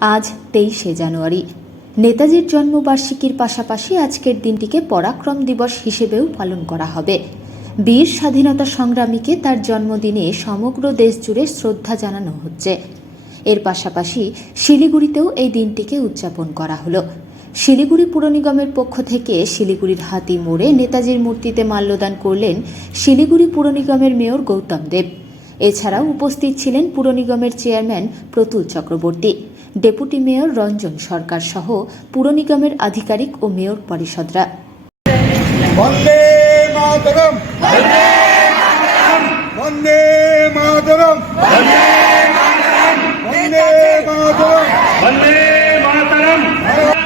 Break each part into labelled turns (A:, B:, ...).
A: আজ তেইশে জানুয়ারি। নেতাজির জন্মবার্ষিকীর পাশাপাশি আজকের দিনটিকে পরাক্রম দিবস হিসেবেও পালন করা হবে। বীর স্বাধীনতা সংগ্রামীকে তার জন্মদিনে সমগ্র দেশ জুড়ে শ্রদ্ধা জানানো হচ্ছে। এর পাশাপাশি শিলিগুড়িতেও এই দিনটিকে উদযাপন করা হলো। শিলিগুড়ি পুর নিগমের পক্ষ থেকে শিলিগুড়ির হাতি মোড়ে নেতাজির মূর্তিতে মাল্যদান করলেন শিলিগুড়ি পুর নিগমের মেয়র গৌতম দেব। এছাড়াও উপস্থিত ছিলেন পুর নিগমের chairman Pratul Chakraborty. Deputy mayor Ranjan Sarkar সহ পুর নিগমের আধিকারিক ও মেয়র পরিষদরা
B: বন্দে মাতরম বন্দে মাতরম বন্দে মাতরম
C: वंदे मातरम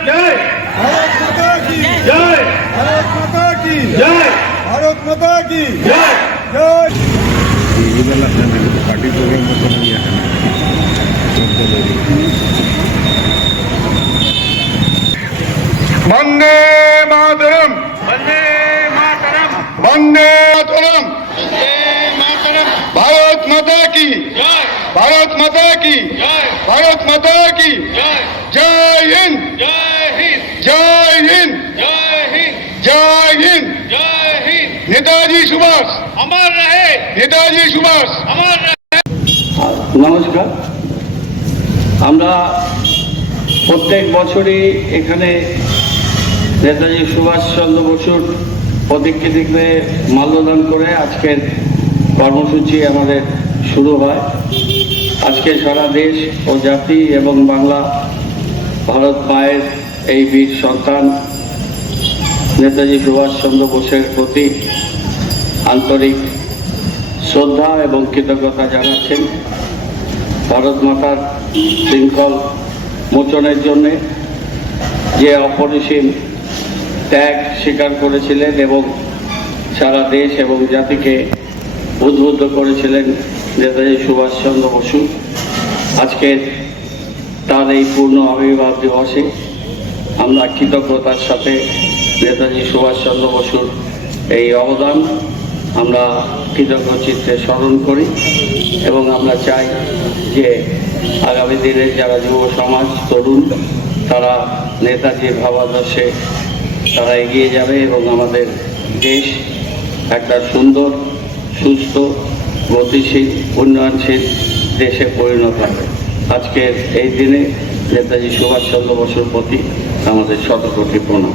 C: जय
B: ভারত মাতা কি
C: जय
B: ভারত মাতা বন্দে মাতরম।
C: বন্দে মাতরম।
B: বন্দে মাতরম। ভারত মাতা কি? ভারত মাতা কি? ভারত মাতা কি? জয়। হিন্দ। জয় হিন্দ। জয় হিন্দ। নেতাজি সুভাষ।
C: আমার রাহে।
B: নেতাজি সুভাষ।
C: আমার
D: নমস্কার। আমরা প্রত্যেক বছরই এখানে নেতাজি সুভাষচন্দ্র বসুর প্রতিকৃতিতে মাল্যদান করে আজকের কর্মসূচি আমাদের শুরু হয়। আজকে সারা দেশ ও জাতি এবং বাংলা, ভারত মায়ের এই বীর সন্তান নেতাজি সুভাষচন্দ্র বোসের প্রতি আন্তরিক শ্রদ্ধা এবং কৃতজ্ঞতা জানাচ্ছেন ভারত মাতার শৃঙ্খল মোচনের জন্যে। যে অপরিসীম ত্যাগ স্বীকার করেছিলেন এবং সারা দেশ এবং জাতিকে উদ্বুদ্ধ করেছিলেন নেতাজি সুভাষচন্দ্র বসু। আজকের তার এই পূর্ণ আবির্ভাব দিবসে আমরা কৃতজ্ঞতার সাথে নেতাজি সুভাষচন্দ্র বসুর এই অবদান আমরা কৃতজ্ঞ চিত্রে স্মরণ করি এবং আমরা চাই যে আগামী দিনে যারা যুব সমাজ, তরুণ, তারা নেতাজির ভাবাদর্শে তারা এগিয়ে যাবে এবং আমাদের দেশ একটা সুন্দর, সুস্থ, গতিশীল, উন্নয়নশীল দেশে পরিণত হবে। আজকের এই দিনে নেতাজি সুভাষচন্দ্র বসুর প্রতি আমাদের শতকোটি প্রণাম।